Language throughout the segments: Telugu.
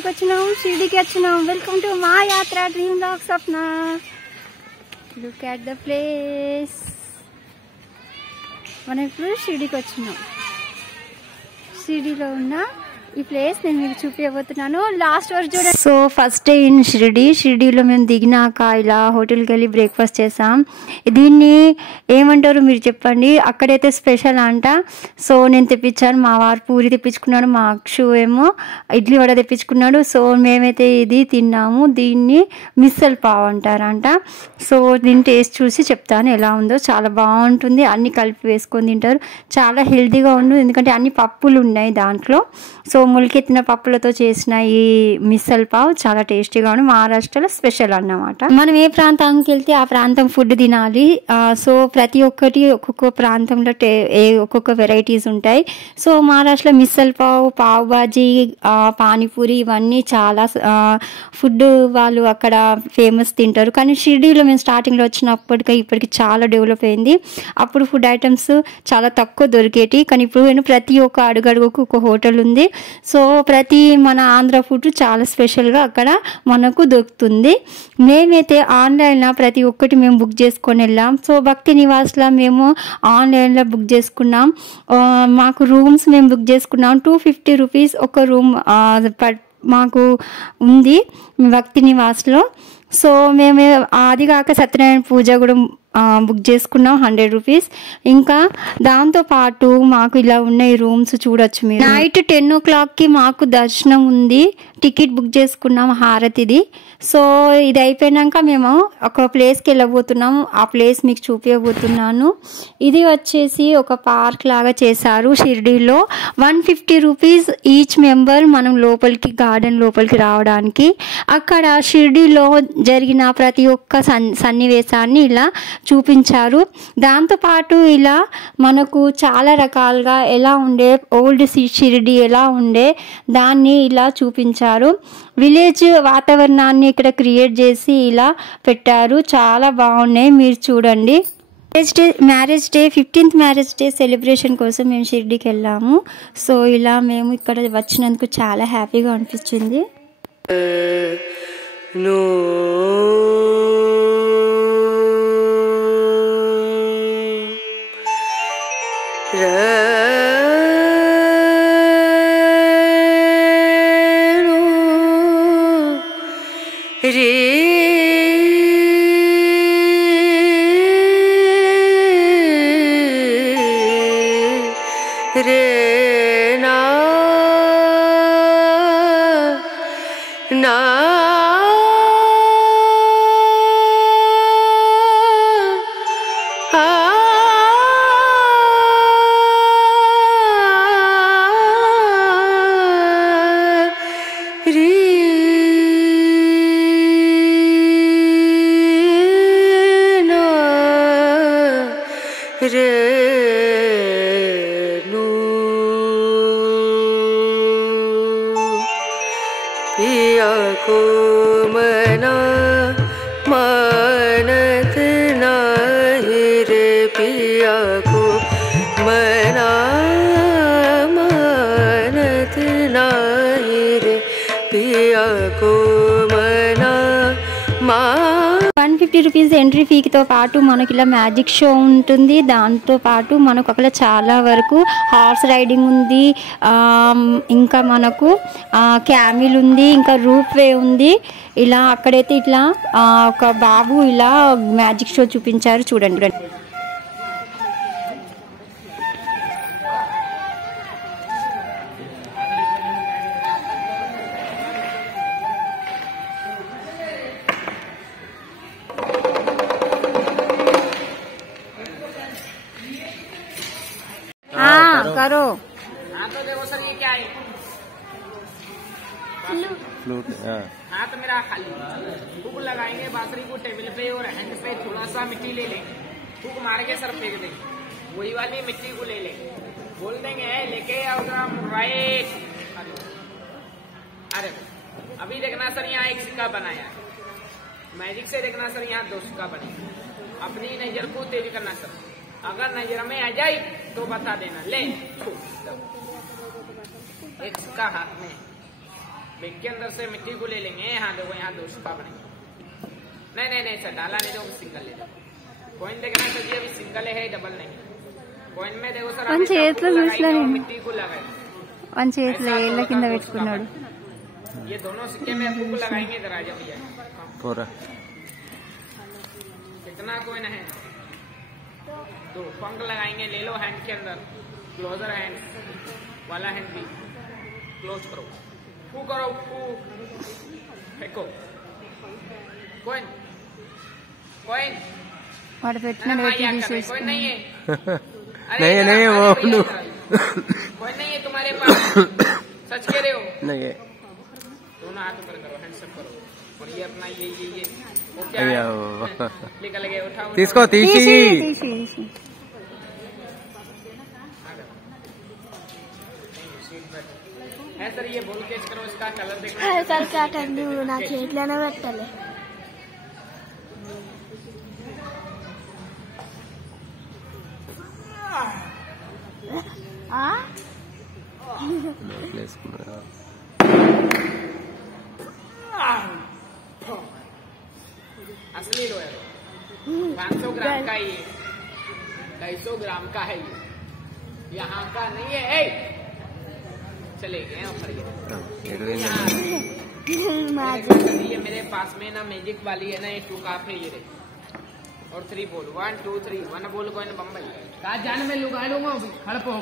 ఎక్కడికి వచ్చినాం? షిరిడీకి వచ్చినాం. వెల్కమ్ టు మా యాత్ర డ్రీమ్ లాగ్ స్వప్న. Look at the place. మనం ఇప్పుడు షిరిడీకి వచ్చినాం. షిరిడీలో ఉన్న ఈ ప్లేస్ నేను మీకు చూపించబోతున్నాను. లాస్ట్ వరకు చూడండి. సో ఫస్ట్ డే ఇన్ షిరిడీలో మేము దిగినాక ఇలా హోటల్కి వెళ్ళి బ్రేక్ఫాస్ట్ చేసాం. దీన్ని ఏమంటారు మీరు చెప్పండి? అక్కడైతే స్పెషల్ అంట. సో నేను తెప్పించాను, మా వారు పూరి తెప్పించుకున్నాడు, మా అక్షు ఏమో ఇడ్లీ వడ తెప్పించుకున్నాడు. సో మేమైతే ఇది తిన్నాము. దీన్ని మిస్సల్ పావ్ అంటారంట. సో దీని టేస్ట్ చూసి చెప్తాను ఎలా ఉందో. చాలా బాగుంటుంది, అన్ని కలిపి వేసుకొని తింటారు. చాలా హెల్తీగా ఉంటుంది, ఎందుకంటే అన్ని పప్పులు ఉన్నాయి దాంట్లో. సో ములికెత్తిన పప్పులతో చేసిన ఈ మిస్సల్ పావ్ చాలా టేస్టీగా ఉంది. మహారాష్ట్రలో స్పెషల్ అన్నమాట. మనం ఏ ప్రాంతానికి వెళ్తే ఆ ప్రాంతం ఫుడ్ తినాలి. సో ప్రతి ఒక్కటి ఒక్కొక్క ప్రాంతంలో ఒక్కొక్క వెరైటీస్ ఉంటాయి. సో మహారాష్ట్రలో మిస్సల్ పావ్, పావ్ బాజీ, పానీపూరి ఇవన్నీ చాలా ఫుడ్ వాళ్ళు అక్కడ ఫేమస్ తింటారు. కానీ షిరిడీలో మేము స్టార్టింగ్లో వచ్చినప్పటికీ ఇప్పటికి చాలా డెవలప్ అయింది. అప్పుడు ఫుడ్ ఐటమ్స్ చాలా తక్కువ దొరికేటి, కానీ ఇప్పుడు ప్రతి ఒక్క అడుగడుగుకు ఒక హోటల్ ఉంది. సో ప్రతి మన ఆంధ్ర ఫుడ్ చాలా స్పెషల్గా అక్కడ మనకు దొరుకుతుంది. మేమైతే ఆన్లైన్లో ప్రతి ఒక్కటి మేము బుక్ చేసుకొని వెళ్ళాం. సో భక్తి నివాస్లో మేము ఆన్లైన్లో బుక్ చేసుకున్నాం. మాకు రూమ్స్ మేము బుక్ చేసుకున్నాం. 250 రూపీస్ ఒక రూమ్ మాకు ఉంది భక్తి నివాస్లో. సో మేము అది కాక సత్యనారాయణ పూజ కూడా బుక్ చేసుకున్నాం 100 రూపీస్. ఇంకా దాంతోపాటు మాకు ఇలా ఉన్నాయి రూమ్స్ చూడొచ్చు మీరు. నైట్ 10 o'clockకి మాకు దర్శనం ఉంది. టికెట్ బుక్ చేసుకున్నాం హారతిది. సో ఇది అయిపోయాక మేము ఒక ప్లేస్కి వెళ్ళబోతున్నాము. ఆ ప్లేస్ మీకు చూపించబోతున్నాను. ఇది వచ్చేసి ఒక పార్క్ లాగా చేశారు షిరిడీలో. 150 రూపీస్ ఈచ్ మెంబర్ మనం లోపలికి గార్డెన్ లోపలికి రావడానికి. అక్కడ షిరిడీలో జరిగిన ప్రతి ఒక్క సన్నివేశాన్ని ఇలా చూపించారు. దాంతోపాటు ఇలా మనకు చాలా రకాలుగా ఎలా ఉండే ఓల్డ్ షిరిడీ ఎలా ఉండే దాన్ని ఇలా చూపించారు. విలేజ్ వాతావరణాన్ని ఇక్కడ క్రియేట్ చేసి ఇలా పెట్టారు. చాలా బాగున్నాయి, మీరు చూడండి. Marriage day 15th marriage day celebration కోసం మేము షిరిడీకి వెళ్ళాము. సో ఇలా మేము ఇక్కడ వచ్చినందుకు చాలా హ్యాపీగా అనిపించింది. पिया को मना मानत नाही रे, पिया को मना मानत नाही रे, पिया को मना 150 రూపీస్ ఎంట్రీ ఫీతో పాటు మనకి ఇలా మ్యాజిక్ షో ఉంటుంది. దాంతో పాటు మనకు అక్కడ చాలా వరకు హార్స్ రైడింగ్ ఉంది, ఇంకా మనకు క్యామిల్ ఉంది, ఇంకా రూప్ వే ఉంది. ఇలా అక్కడైతే ఇట్లా ఒక బాబు ఇలా మ్యాజిక్ షో చూపించారు, చూడండి. करो तो देखो सर ये क्या है? फ्लूट। हाथ मेरा खाली फूक लगाएंगे बांसुरी को टेबल पे और हैंड पे थोड़ा सा मिट्टी ले लें, फूक मार के सर फेंक देंगे, वही वाली मिट्टी को ले लें, बोल देंगे लेके आओ राइट। अरे अभी देखना सर यहाँ एक सिक्का बनाया है, मैजिक से देखना सर यहाँ 2 सिक्का बने। अपनी नजर को तेज करना सर, अगर नजर में आ जाए तो बता देना। ले एक सिक्का हाथ में, बैग के अंदर से मिट्टी को ले लेंगे। यहाँ देखो, यहाँ 2 छुपा बनेंगे। नहीं सर, डाला नहीं, देखो सिंगल ले लो। कॉइन देखना सर जी, अभी सिंगल है, डबल नहीं। कॉइन में देखो सर, मिट्टी को लगाए కింద పెట్టుకున్నాడు। ये दोनों सिक्के में आपको लगाएंगे। इधर आ जाओ भैया, पूरा कितना कॉइन है? 2 पंख लगाएंगे। ले लो हैंड के अंदर, क्लोजर हैंड वाला हैंड भी क्लोज करो, फू करो, फू फेंको। कॉइन कॉइन వాడు పెట్టిన कॉइन नहीं है। नहीं वो कॉइन नहीं है तुम्हारे पास, सच कह रहे हो? नहीं है। दोनों हाथ ऊपर करो, हैंड्स अप करो। और ये अपना ये वो क्या है? निकल गए, उठाओ। తీసుకో తీసి है सर, ये बोल केस करो, इसका कलर देखना। सर क्या ठंडी ना खेतलेना పెట్టాలి। असली लोयर 500 ग्राम का, ये 250 ग्राम का है। ये यहाँ का नहीं है। चले गए ये मेरे पास में ना मैजिक वाली है ना, ये 2 काफ है। ये और 3 बोल, 1 2 3। 1 बोल को बम्बई कहा जाने में लुगा लूंगा। खड़प हो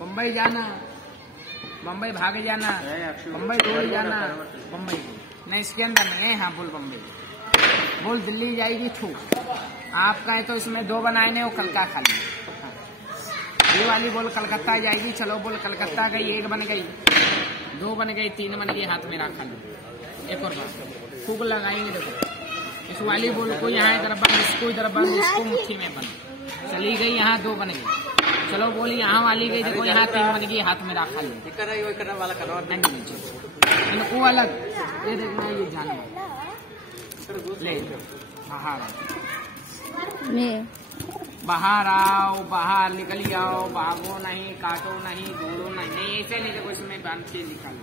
बम्बई जाना, बम्बई भागे जाना, बम्बई दौड़ जाना, बम्बई नहीं, इसके अंदर नहीं है। हाँ बोल बम्बई, बोल दिल्ली जाएगी छू। आपका है तो इसमें 2 बनाए ने, वो कल का खाली। ये वाली बोल कलकत्ता जाएगी। चलो बोल कलकत्ता गई, 1 बन गई, 2 बन गई, 3 बन गई, हाथ में रखा लो। एक और बात, फूक लगाएंगे। देखो इस वाली बोल को यहाँ इधर बंद, इसको इधर बंद, इसको मुट्ठी में बंद। चली गई, यहाँ 2 बन गई। चलो बोल यहाँ वाली गई, देखो यहाँ 3 बन गई, हाथ में रखा लो। वो अलग, ये देखना, ये जानवर ले बाहर आओ, बाहर निकल जाओ, भागो नहीं, काटो नहीं, दौड़ो नहीं, ऐसे नहीं। देखो इसमें बांध के निकालो।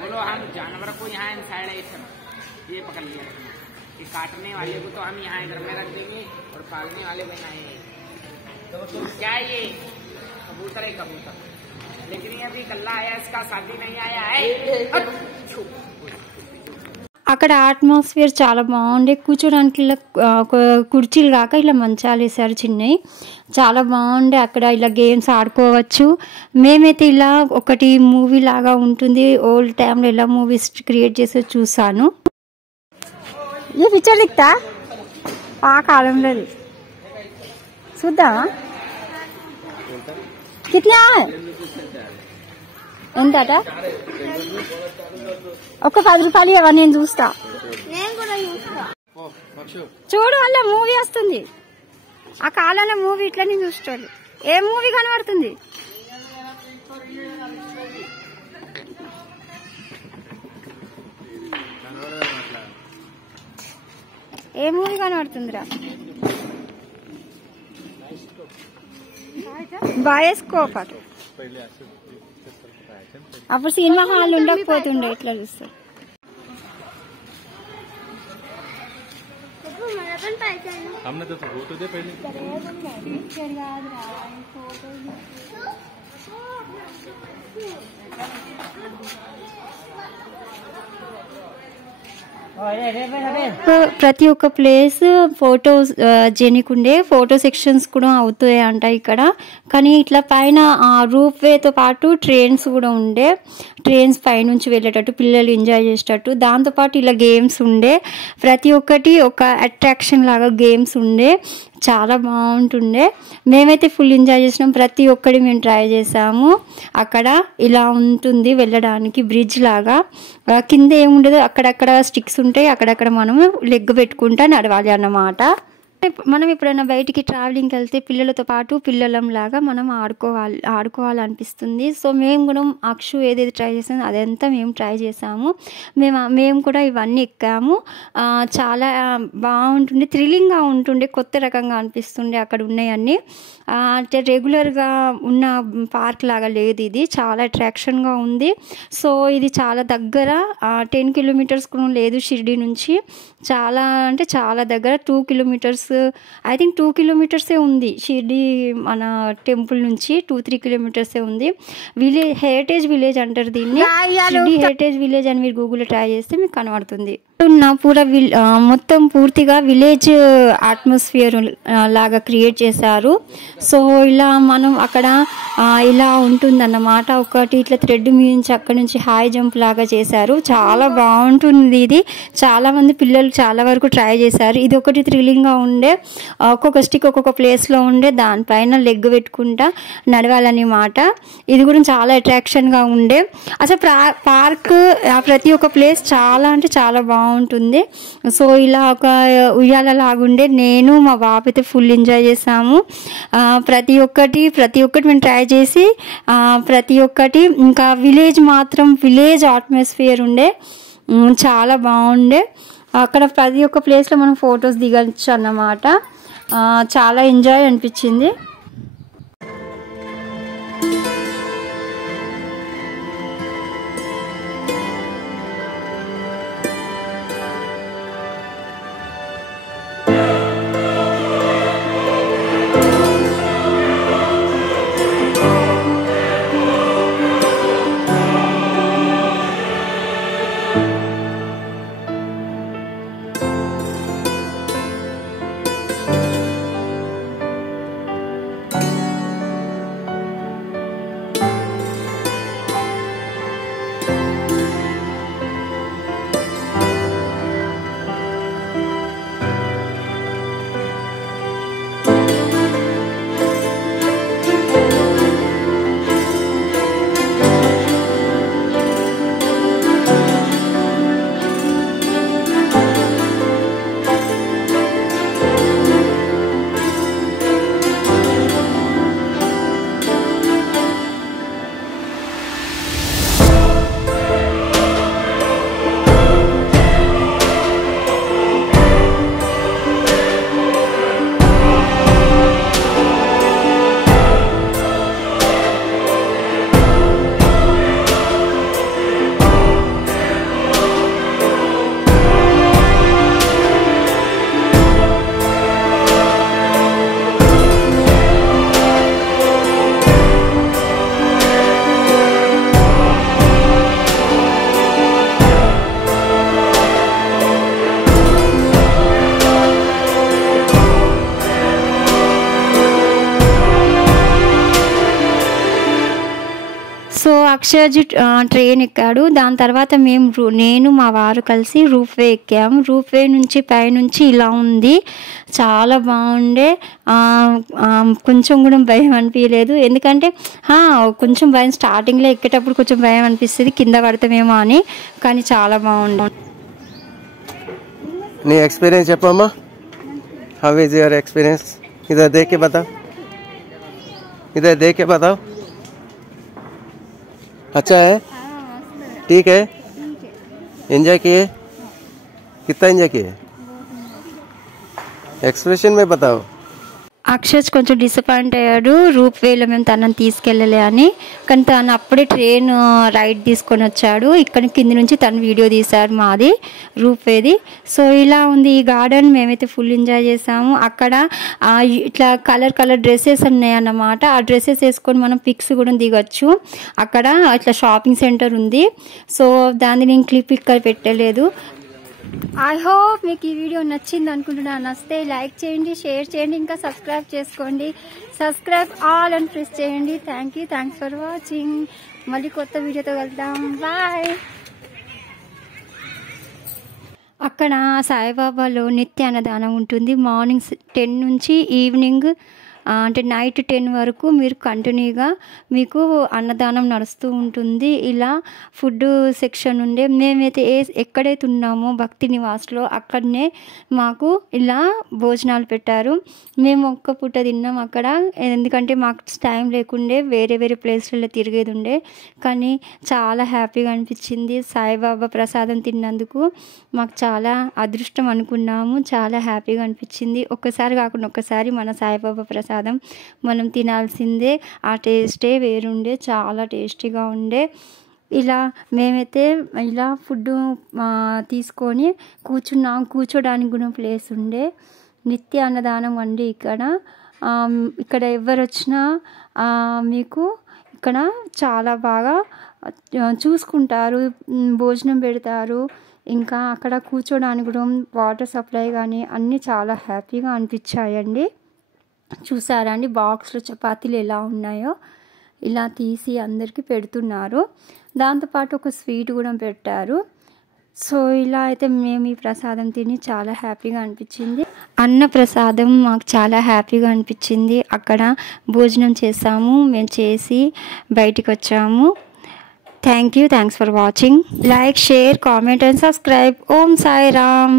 बोलो हम जानवर को यहाँ इनसाइड है, ये पकड़ लिया। कि काटने वाले को तो हम यहाँ घर में रख देंगे और पालने वाले बनाएंगे। तो क्या है ये? कबूतर है, कबूतर। लेकिन ये अभी कल्ला आया, इसका शादी नहीं आया है। అక్కడ అట్మాస్ఫియర్ చాలా బాగుండే, కూర్చోడానికి ఇలా కుర్చీలు కాక ఇలా మంచాలు వేసారు చిన్నవి, చాలా బాగుండే. అక్కడ ఇలా గేమ్స్ ఆడుకోవచ్చు. మేమైతే ఇలా ఒకటి మూవీ లాగా ఉంటుంది, ఓల్డ్ టైంలో ఎలా మూవీస్ క్రియేట్ చేసో చూసాను. ఏ పిక్చర్ దిక్తా ఆ కాలంలో చూద్దామా? కిట్లా ఎంతట? ఒక 10 రూపాయలు ఇవ్వ, నేను చూస్తా. చూడు వల్ల మూవీ వస్తుంది. ఆ కాలంలో మూవీ ఇట్లనే చూస్తాడు. ఏ మూవీ కనబడుతుంది? ఏ మూవీ కనబడుతుందిరా? బయోస్కోప్ అటు. అప్పుడు సినిమా హాల్ ఉండకపోతుండే, ఎట్లా చూస్తారు? हमने तो वो तो दे पहले। ప్రతి ఒక్క ప్లేస్ ఫోటోస్ జెనికుండే ఫోటో సెక్షన్స్ కూడా అవుతాయి అంట ఇక్కడ. కానీ ఇట్లా పైన రూప్ వేతో పాటు ట్రైన్స్ కూడా ఉండే, ట్రైన్స్ పైనుంచి వెళ్ళేటట్టు పిల్లలు ఎంజాయ్ చేసేటట్టు. దాంతోపాటు ఇలా గేమ్స్ ఉండే, ప్రతి ఒక్కటి ఒక అట్రాక్షన్ లాగా గేమ్స్ ఉండే, చాలా బాగుంటుండే. మేమైతే ఫుల్ ఎంజాయ్ చేసినాం, ప్రతి ఒక్కటి మేము ట్రై చేసాము. అక్కడ ఇలా ఉంటుంది వెళ్ళడానికి బ్రిడ్జ్ లాగా, కింద ఏముండదు, అక్కడక్కడ స్టిక్స్ ఉంటాయి, అక్కడక్కడ మనము లెగ్ పెట్టుకుంటా నడవాలి అన్నమాట. మనం ఎప్పుడైనా బయటికి ట్రావెలింగ్కి వెళ్తే పిల్లలతో పాటు పిల్లలంలాగా మనం ఆడుకోవాలనిపిస్తుంది. సో మేము కూడా అక్షు ఏదైతే ట్రై చేసామో అదంతా మేము ట్రై చేసాము. మేము కూడా ఇవన్నీ ఎక్కాము. చాలా బాగుంటుండే, థ్రిల్లింగ్గా ఉంటుండే, కొత్త రకంగా అనిపిస్తుండే అక్కడ ఉన్నాయన్నీ. అంటే రెగ్యులర్గా ఉన్న పార్క్ లాగా లేదు, ఇది చాలా అట్రాక్షన్గా ఉంది. సో ఇది చాలా దగ్గర, 10 కిలోమీటర్స్ కూడా లేదు షిర్డీ నుంచి. చాలా అంటే చాలా దగ్గర, 2 కిలోమీటర్స్, ఐ థింక్ 2 కిలోమీటర్సే ఉంది షిర్డీ మన టెంపుల్ నుంచి. 2-3 కిలోమీటర్సే ఉంది. హెరిటేజ్ విలేజ్ అంటారు దీన్ని, షిర్డీ హెరిటేజ్ విలేజ్ అని మీరు గూగుల్లో ట్రై చేస్తే మీకు కనబడుతుంది. మొత్తం పూర్తిగా విలేజ్ అట్మాస్ఫియర్ లాగా క్రియేట్ చేశారు. సో ఇలా మనం అక్కడ ఇలా ఉంటుందన్నమాట. ఒకటి ఇట్లా థ్రెడ్ నుంచి అక్కడ నుంచి హై జంప్ లాగా చేశారు. చాలా బాగుంటుంది ఇది. చాలా మంది పిల్లలు చాలా వరకు ట్రై చేశారు. ఇది ఒకటి థ్రిల్లింగ్గా ఉండే, ఒక్కొక్క స్టిక్ ఒక్కొక్క ప్లేస్లో ఉండే, దానిపైన లెగ్ పెట్టుకుంటా నడవాలన్నమాట. ఇది కూడా చాలా అట్రాక్షన్గా ఉండే. అసలు పార్క్ ప్రతి ఒక్క ప్లేస్ చాలా అంటే చాలా బాగుంటుంది. సో ఇలా ఒక ఉయ్యాల లాగుండే. నేను మా బాబు అయితే ఫుల్ ఎంజాయ్ చేసాము. ప్రతి ఒక్కటి మేము ట్రై చేసి ప్రతి ఒక్కటి. ఇంకా విలేజ్ మాత్రం విలేజ్ అట్మాస్ఫియర్ ఉండే, చాలా బాగుండే. అక్కడ ప్రతి ఒక్క ప్లేస్లో మనం ఫొటోస్ దిగచ్చు అన్నమాట. చాలా ఎంజాయ్ అనిపించింది. అక్షయ్ ట్రైన్ ఎక్కాడు. దాని తర్వాత నేను మా వారు కలిసి రూప్వే ఎక్కాము. రూప్వే నుంచి పైనుంచి ఇలా ఉంది, చాలా బాగుండే. కొంచెం కూడా భయం అనిపించలేదు, ఎందుకంటే కొంచెం భయం స్టార్టింగ్లో ఎక్కేటప్పుడు కొంచెం భయం అనిపిస్తుంది కింద పడతామేమో అని, కానీ చాలా బాగుండే. నీ ఎక్స్పీరియన్స్ చెప్పమ్మా. How is your experience? इधर देख के बताओ, इधर देख के बताओ. अच्छा है, ठीक है. एंजॉय किए? कितना एंजॉय किए? एक्सप्रेशन में बताओ. అక్షయ్ కొంచెం డిసప్పాయింట్ అయ్యాడు, రూప్వేలో మేము తనని తీసుకెళ్ళలే అని. కానీ తను అప్పుడే ట్రైన్ రైడ్ తీసుకొని వచ్చాడు. ఇక్కడ కింది నుంచి తను వీడియో తీశాడు మాది రూప్వేది. సో ఇలా ఉంది ఈ గార్డెన్. మేమైతే ఫుల్ ఎంజాయ్ చేసాము. అక్కడ ఇట్లా కలర్ డ్రెస్సెస్ ఉన్నాయన్నమాట. ఆ డ్రెస్సెస్ వేసుకొని మనం పిక్స్ కూడా దిగొచ్చు. అక్కడ ఇట్లా షాపింగ్ సెంటర్ ఉంది. సో దాన్ని నేను క్లిప్ ఇక్కడ పెట్టలేదు. ఐ హోప్ మీకు ఈ వీడియో నచ్చింది అనుకుంటున్నాను. నచ్చితే లైక్ చేయండి, షేర్ చేయండి, ఇంకా సబ్స్క్రైబ్ చేసుకోండి. సబ్స్క్రైబ్ ఆల్ అని ప్రెస్ చేయండి. Thanks for watching. మళ్ళీ కొత్త వీడియోతో వెళ్దాం. బాయ్. అక్కడ సాయిబాబాలో నిత్య అన్నదానం ఉంటుంది. మార్నింగ్ 10 నుంచి ఈవినింగ్ అంటే నైట్ 10 వరకు మీరు కంటిన్యూగా మీకు అన్నదానం నడుస్తూ ఉంటుంది. ఇలా ఫుడ్ సెక్షన్ ఉండే మేమైతే ఎక్కడైతే ఉన్నామో భక్తి నివాస్లో అక్కడనే మాకు ఇలా భోజనాలు పెట్టారు. మేము ఒక్క పూట తిన్నాం అక్కడ, ఎందుకంటే మాకు టైం లేకుండే వేరే వేరే ప్లేస్లలో తిరిగేది ఉండే. కానీ చాలా హ్యాపీగా అనిపించింది. సాయిబాబా ప్రసాదం తిన్నందుకు మాకు చాలా అదృష్టం అనుకున్నాము. చాలా హ్యాపీగా అనిపించింది. ఒక్కసారి కాకుండా ఒక్కసారి మన సాయిబాబా ప్రసాదం మనం తినాల్సిందే. ఆ టేస్టే వేరుండే, చాలా టేస్టీగా ఉండే. ఇలా మేమైతే ఇలా ఫుడ్ తీసుకొని కూర్చోడానికి కూడా ప్లేస్ ఉండే. నిత్య అన్నదానం అండి ఇక్కడ ఎవరు వచ్చినా మీకు ఇక్కడ చాలా బాగా చూసుకుంటారు, భోజనం పెడతారు. ఇంకా అక్కడ కూర్చోడానికి కూడా వాటర్ సప్లై కానీ అన్నీ చాలా హ్యాపీగా అనిపించాయండి. చూసారా అండి బాక్స్లో చపాతీలు ఎలా ఉన్నాయో ఇలా తీసి అందరికీ పెడుతున్నారు. దాంతోపాటు ఒక స్వీట్ కూడా పెట్టారు. సో ఇలా అయితే మేము ఈ ప్రసాదం తిని చాలా హ్యాపీగా అనిపించింది. అన్న ప్రసాదం మాకు చాలా హ్యాపీగా అనిపించింది. అక్కడ భోజనం చేసాము, మేము చేసి బయటికి వచ్చాము. Thanks for watching. Like, share, comment and subscribe. Om Sai Ram.